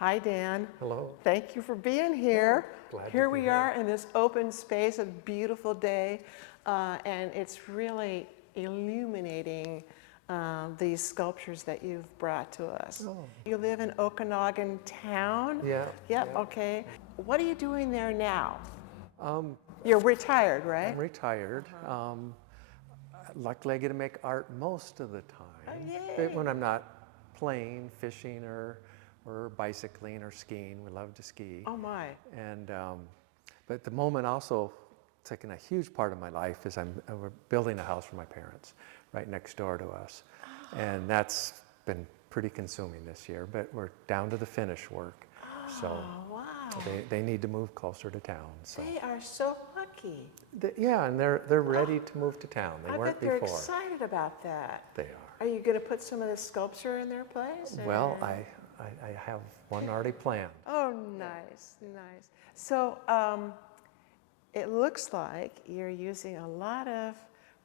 Hi, Dan. Hello. Thank you for being here. Glad to Here be we here. are in this open space, a beautiful day, and it's really illuminating these sculptures that you've brought to us. Oh. You live in Okanagan town? Yeah. Yep, yeah. okay. What are you doing there now? Um, You're retired, right? I'm retired. Luckily, I get to make art most of the time. Oh, yay. But when I'm not playing, fishing, or bicycling or skiing. We love to ski. Oh, my. And but at the moment, also taking a huge part of my life is we're building a house for my parents right next door to us, and that's been pretty consuming this year. But we're down to the finish work, so wow. they need to move closer to town. So They are so lucky. yeah, and they're ready to move to town. They I weren't bet they're before. excited about that. They are. Are you going to put some of the sculpture in their place? Well, or- I have one already planned. Oh, nice, nice. So it looks like you're using a lot of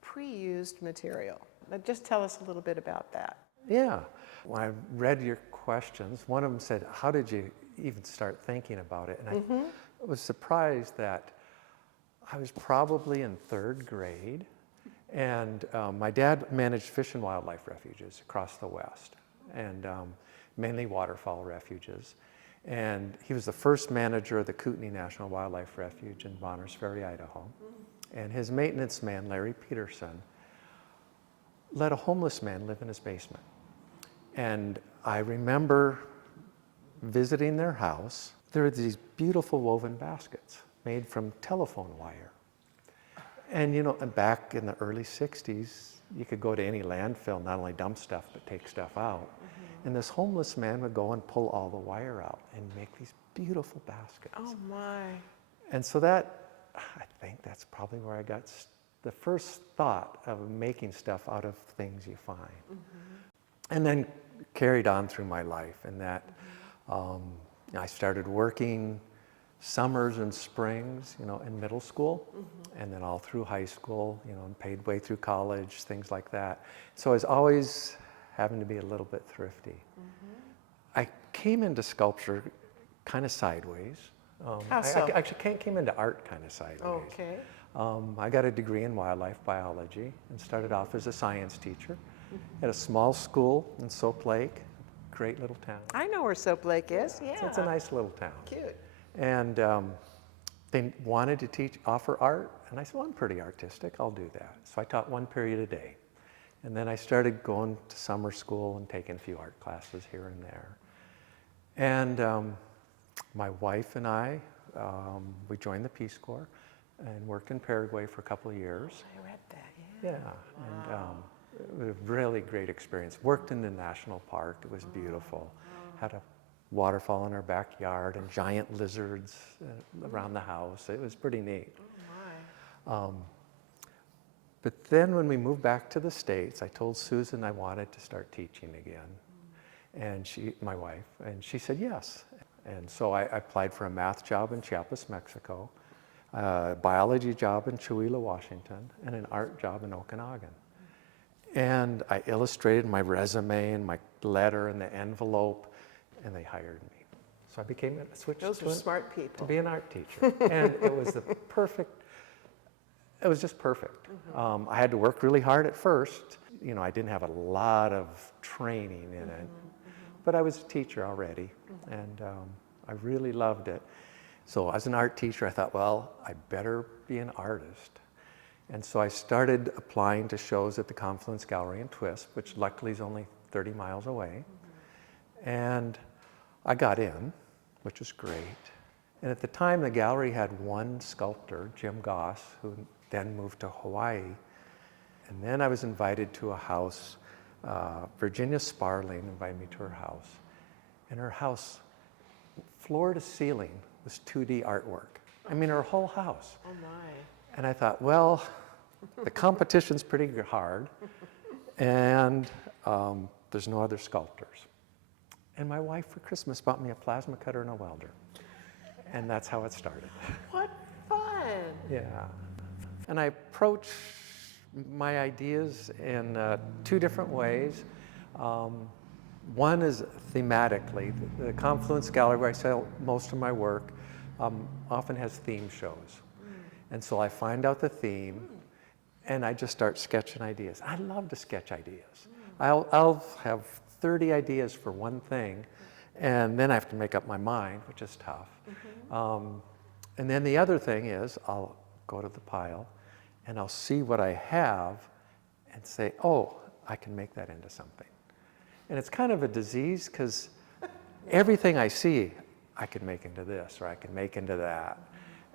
pre-used material. But just tell us a little bit about that. Yeah. When I read your questions, one of them said, how did you even start thinking about it? And I was surprised that I was probably in 3rd grade, and my dad managed fish and wildlife refuges across the West, and mainly waterfowl refuges. And he was the first manager of the Kootenai National Wildlife Refuge in Bonners Ferry, Idaho. And his maintenance man, Larry Peterson, let a homeless man live in his basement. And I remember visiting their house. There were these beautiful woven baskets made from telephone wire. And you know, back in the early 60s, you could go to any landfill, not only dump stuff, but take stuff out. And this homeless man would go and pull all the wire out and make these beautiful baskets. Oh, my. And so that, I think that's probably where I got the first thought of making stuff out of things you find. And then carried on through my life in that I started working summers and springs, you know, in middle school, and then all through high school, you know, and paid way through college, things like that. So I was always having to be a little bit thrifty. I came into sculpture kind of sideways. How so? I actually came into art kind of sideways. Okay. I got a degree in wildlife biology and started off as a science teacher at a small school in Soap Lake, great little town. I know where Soap Lake is. Yeah. So it's a nice little town. Cute. And they wanted to offer art, and I said, well, I'm pretty artistic, I'll do that. So I taught 1 period a day. And then I started going to summer school and taking a few art classes here and there. And my wife and I, we joined the Peace Corps and worked in Paraguay for a couple of years. I read that, yeah. Yeah, and it was a really great experience. Worked in the national park, it was beautiful. Had a waterfall in our backyard and giant lizards around the house. It was pretty neat. Oh, my. But then when we moved back to the States, I told Susan I wanted to start teaching again. And my wife, and she said yes. And so I applied for a math job in Chiapas, Mexico, a biology job in Chihuahua, Washington, and an art job in Okanagan. And I illustrated my resume and my letter and the envelope, and they hired me. So I switched Those are smart people. to be an art teacher. And it was it was just perfect. I had to work really hard at first. You know, I didn't have a lot of training in it, but I was a teacher already, and I really loved it. So as an art teacher, I thought, well, I better be an artist. And so I started applying to shows at the Confluence Gallery in Twist, which luckily is only 30 miles away. And I got in, which was great. And at the time, the gallery had one sculptor, Jim Goss, who then moved to Hawaii. And then I was invited to a house. Virginia Sparling invited me to her house. And her house, floor to ceiling, was 2D artwork. I mean, her whole house. Oh, my. And I thought, well, the competition's pretty hard, and there's no other sculptors. And my wife for Christmas bought me a plasma cutter and a welder. And that's how it started. What fun. Yeah. And I approach my ideas in 2 different ways. One is thematically. The Confluence Gallery, where I sell most of my work, often has theme shows. And so I find out the theme, and I just start sketching ideas. I love to sketch ideas. I'll have 30 ideas for one thing, and then I have to make up my mind, which is tough. And then the other thing is I'll go to the pile, and I'll see what I have and say, oh, I can make that into something. And it's kind of a disease because everything I see, I can make into this, or I can make into that.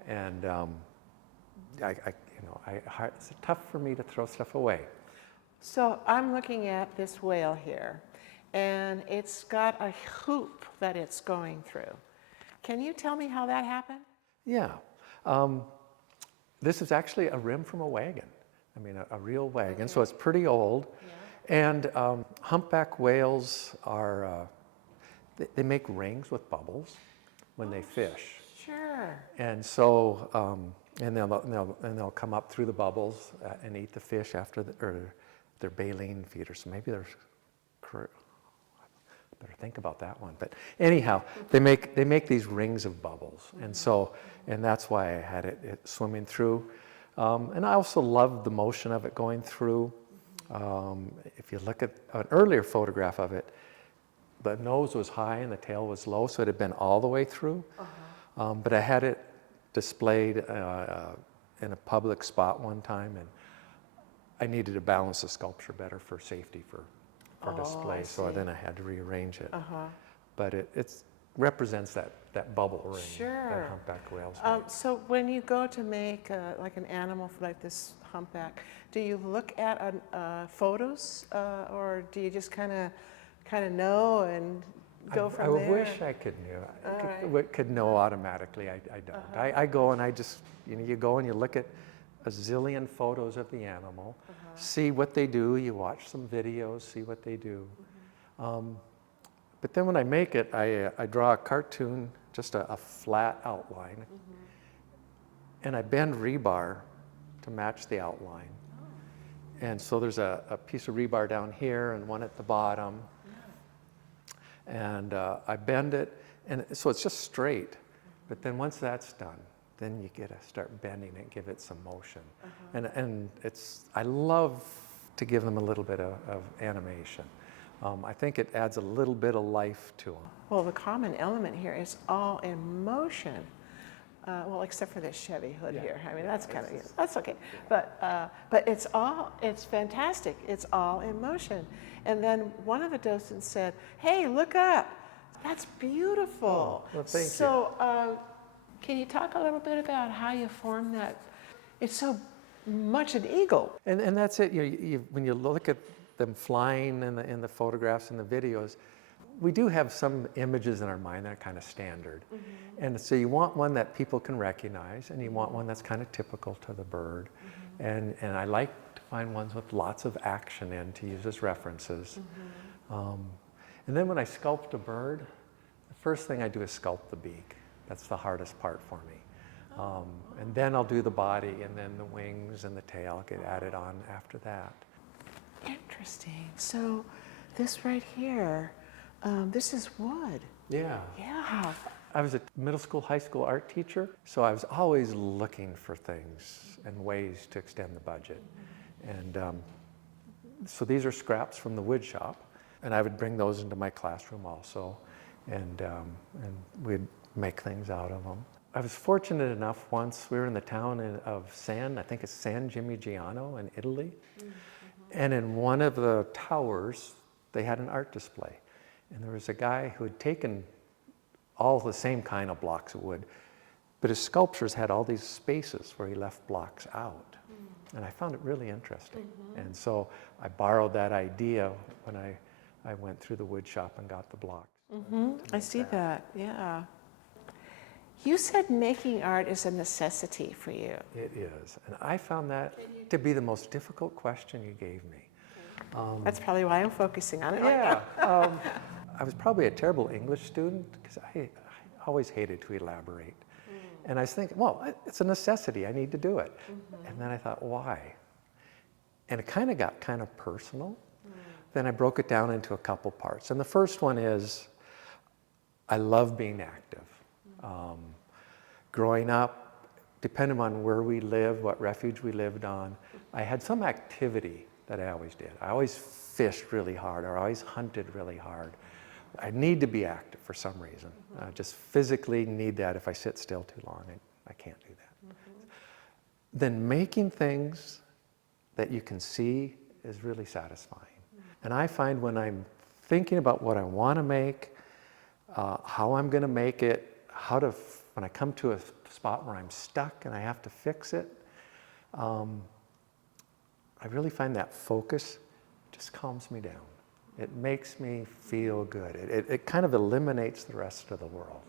And it's tough for me to throw stuff away. So I'm looking at this whale here, and it's got a hoop that it's going through. Can you tell me how that happened? Yeah. This is actually a rim from a wagon. I mean, a real wagon, so it's pretty old. Yeah. And humpback whales are, they make rings with bubbles when they fish. Sure. And so, and they'll come up through the bubbles and eat the fish after they're baleen feeders. So maybe better think about that one. But anyhow, they make these rings of bubbles, and that's why I had it swimming through. And I also love the motion of it going through. If you look at an earlier photograph of it, the nose was high and the tail was low, so it had been all the way through. But I had it displayed in a public spot one time, and I needed to balance the sculpture better for safety for display, so then I had to rearrange it. But it represents that bubble ring that humpback whales make. So when you go to make like an animal like this humpback, do you look at photos, or do you just kind of know and go from there? I wish I could know. Could know automatically. I don't. I go and I just, you go and you look at a zillion photos of the animal, see what they do, you watch some videos, see what they do. But then when I make it, I draw a cartoon, just a flat outline, and I bend rebar to match the outline. And so there's a piece of rebar down here and one at the bottom. And I bend it, and so it's just straight. But then once that's done, then you get to start bending it, give it some motion. And I love to give them a little bit of animation. I think it adds a little bit of life to them. Well, the common element here is all in motion. Well, except for this Chevy hood here. I mean, that's kind of, that's okay. But it's fantastic. It's all in motion. And then one of the docents said, hey, look up. That's beautiful. Oh, well, thank you. So can you talk a little bit about how you form that? It's so much an eagle. And that's it. When you look at them flying in the photographs and the videos, we do have some images in our mind that are kind of standard. And so you want one that people can recognize, and you want one that's kind of typical to the bird. And I like to find ones with lots of action in to use as references. And then when I sculpt a bird, the first thing I do is sculpt the beak. That's the hardest part for me. And then I'll do the body, and then the wings and the tail get added on after that. Interesting. So this right here, this is wood. Yeah. Yeah. I was a middle school, high school art teacher, so I was always looking for things and ways to extend the budget. And so these are scraps from the wood shop, and I would bring those into my classroom also, and we'd make things out of them. I was fortunate enough once, we were in the town of I think it's San Gimignano in Italy, and in one of the towers, they had an art display. And there was a guy who had taken all the same kind of blocks of wood, but his sculptures had all these spaces where he left blocks out. And I found it really interesting. And so I borrowed that idea when I went through the wood shop and got the blocks. I see that, yeah. You said making art is a necessity for you. It is. And I found that to be the most difficult question you gave me. That's probably why I'm focusing on it. Yeah. I was probably a terrible English student because I always hated to elaborate. And I was thinking, well, it's a necessity. I need to do it. And then I thought, why? And it kind of got kind of personal. then I broke it down into a couple parts. And the first one is, I love being active. Growing up, depending on where we lived, what refuge we lived on, I had some activity that I always did. I always fished really hard, or I always hunted really hard. I need to be active for some reason. I just physically need that. If I sit still too long, I can't do that. Then making things that you can see is really satisfying. And I find when I'm thinking about what I want to make, how I'm going to make it, when I come to a spot where I'm stuck and I have to fix it, I really find that focus just calms me down. It makes me feel good. It kind of eliminates the rest of the world.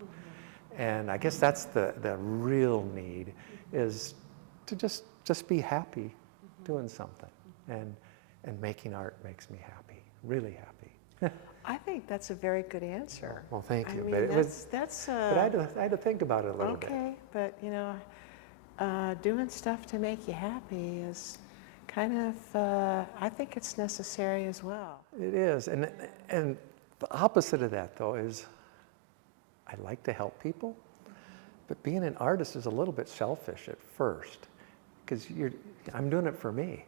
And I guess that's the real need, is to just be happy doing something. And making art makes me happy, really happy. I think that's a very good answer. Well, thank you. I mean, But I had to think about it a little bit. Okay, but you know, doing stuff to make you happy is kind of, I think it's necessary as well. It is, and the opposite of that, though, is I like to help people, but being an artist is a little bit selfish at first, because I'm doing it for me,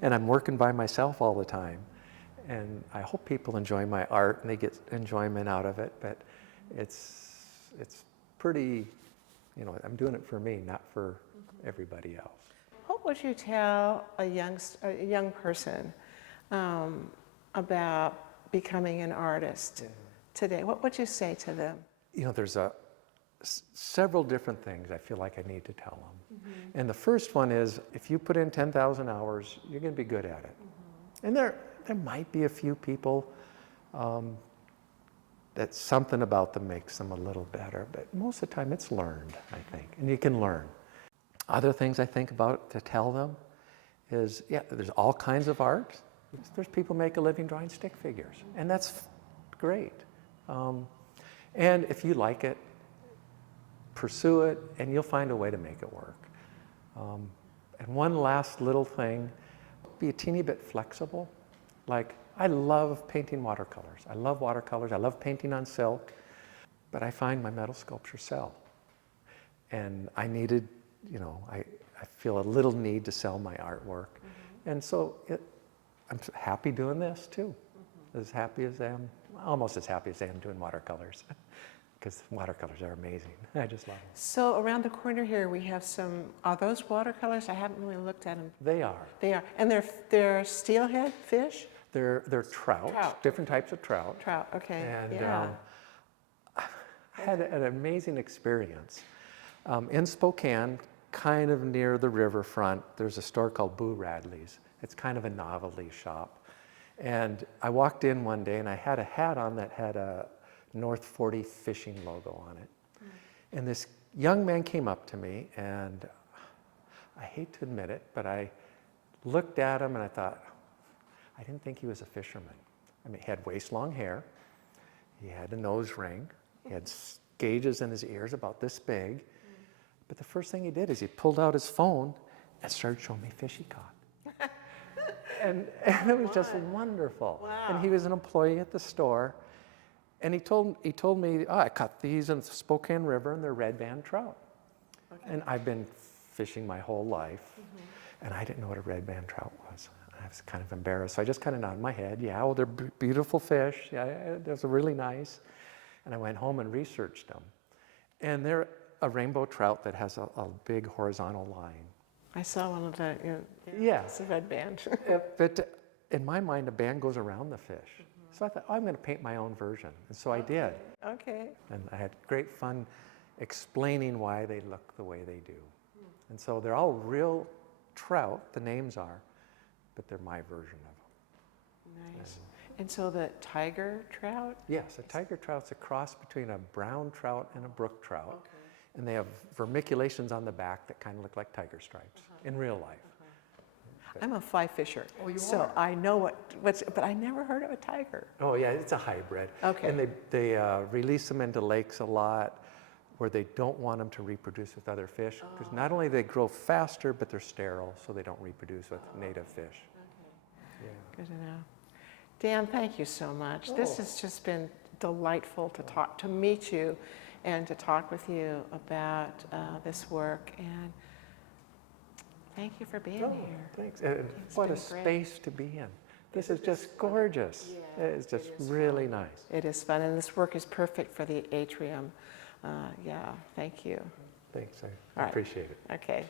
and I'm working by myself all the time, and I hope people enjoy my art and they get enjoyment out of it, but it's pretty, you know, I'm doing it for me, not for everybody else. What would you tell a young person about becoming an artist today? What would you say to them? You know, there's several different things I feel like I need to tell them. And the first one is, if you put in 10,000 hours, you're going to be good at it. And there might be a few people that something about them makes them a little better, but most of the time it's learned, I think, and you can learn. Other things I think about to tell them is, yeah, there's all kinds of art. There's people make a living drawing stick figures, and that's great. And if you like it, pursue it, and you'll find a way to make it work. And one last little thing, be a teeny bit flexible. Like, I love painting watercolors. I love watercolors. I love painting on silk, but I find my metal sculptures sell. And I needed, you know, I feel a little need to sell my artwork. And so I'm happy doing this too. As happy as I am, almost as happy as I am doing watercolors, because watercolors are amazing. I just love them. So around the corner here we have are those watercolors? I haven't really looked at them. They are. They are. And they're steelhead fish? They're trout, different types of trout. Trout, okay. And I had an amazing experience. In Spokane, kind of near the riverfront, there's a store called Boo Radley's. It's kind of a novelty shop. And I walked in one day and I had a hat on that had a North 40 fishing logo on it. And this young man came up to me, and I hate to admit it, but I looked at him and I thought, I didn't think he was a fisherman. I mean, he had waist-long hair, he had a nose ring, he had gauges in his ears about this big, but the first thing he did is he pulled out his phone and started showing me fish he caught. and it was just wonderful. Wow. And he was an employee at the store, and he told me, oh, I caught these in the Spokane River, and they're red band trout. Okay. And I've been fishing my whole life, and I didn't know what a red band trout was. I was kind of embarrassed, so I just kind of nodded my head. Yeah, well, they're beautiful fish. Yeah, they're really nice. And I went home and researched them. And they're a rainbow trout that has a big horizontal line. I saw one of that. Yeah, it's a red band. But in my mind, a band goes around the fish. So I thought, oh, I'm going to paint my own version. And so I did. Okay. And I had great fun explaining why they look the way they do. And so they're all real trout, the names are, but they're my version of them. Nice. And so the tiger trout? Yes, a tiger trout's a cross between a brown trout and a brook trout. Okay. And they have vermiculations on the back that kind of look like tiger stripes in real life. I'm a fly fisher, so I know what's, but I never heard of a tiger. Oh yeah, it's a hybrid. Okay. And they release them into lakes a lot where they don't want them to reproduce with other fish, because not only they grow faster, but they're sterile, so they don't reproduce with native fish. Okay. Yeah. Good to know. Dan, thank you so much. This has just been delightful to meet you and to talk with you about this work. And thank you for being here. Thanks. And It's what a been great. space to be in. This is just gorgeous. Yeah, It's just it is really fun. nice. It is fun, and this work is perfect for the atrium. Yeah, thank you. Thanks. I All right. appreciate it. Okay.